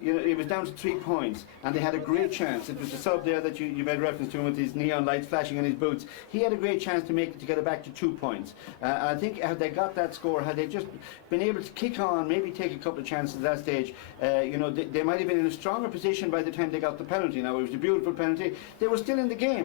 it was down to 3 points, and they had a great chance. It was the sub there that you made reference to him with his neon lights flashing on his boots. He had a great chance to get it back to 2 points. I think had they got that score, had they just been able to kick on, maybe take a couple of chances at that stage, they might have been in a stronger position by the time they got the penalty. Now, it was a beautiful penalty. They were still in the game.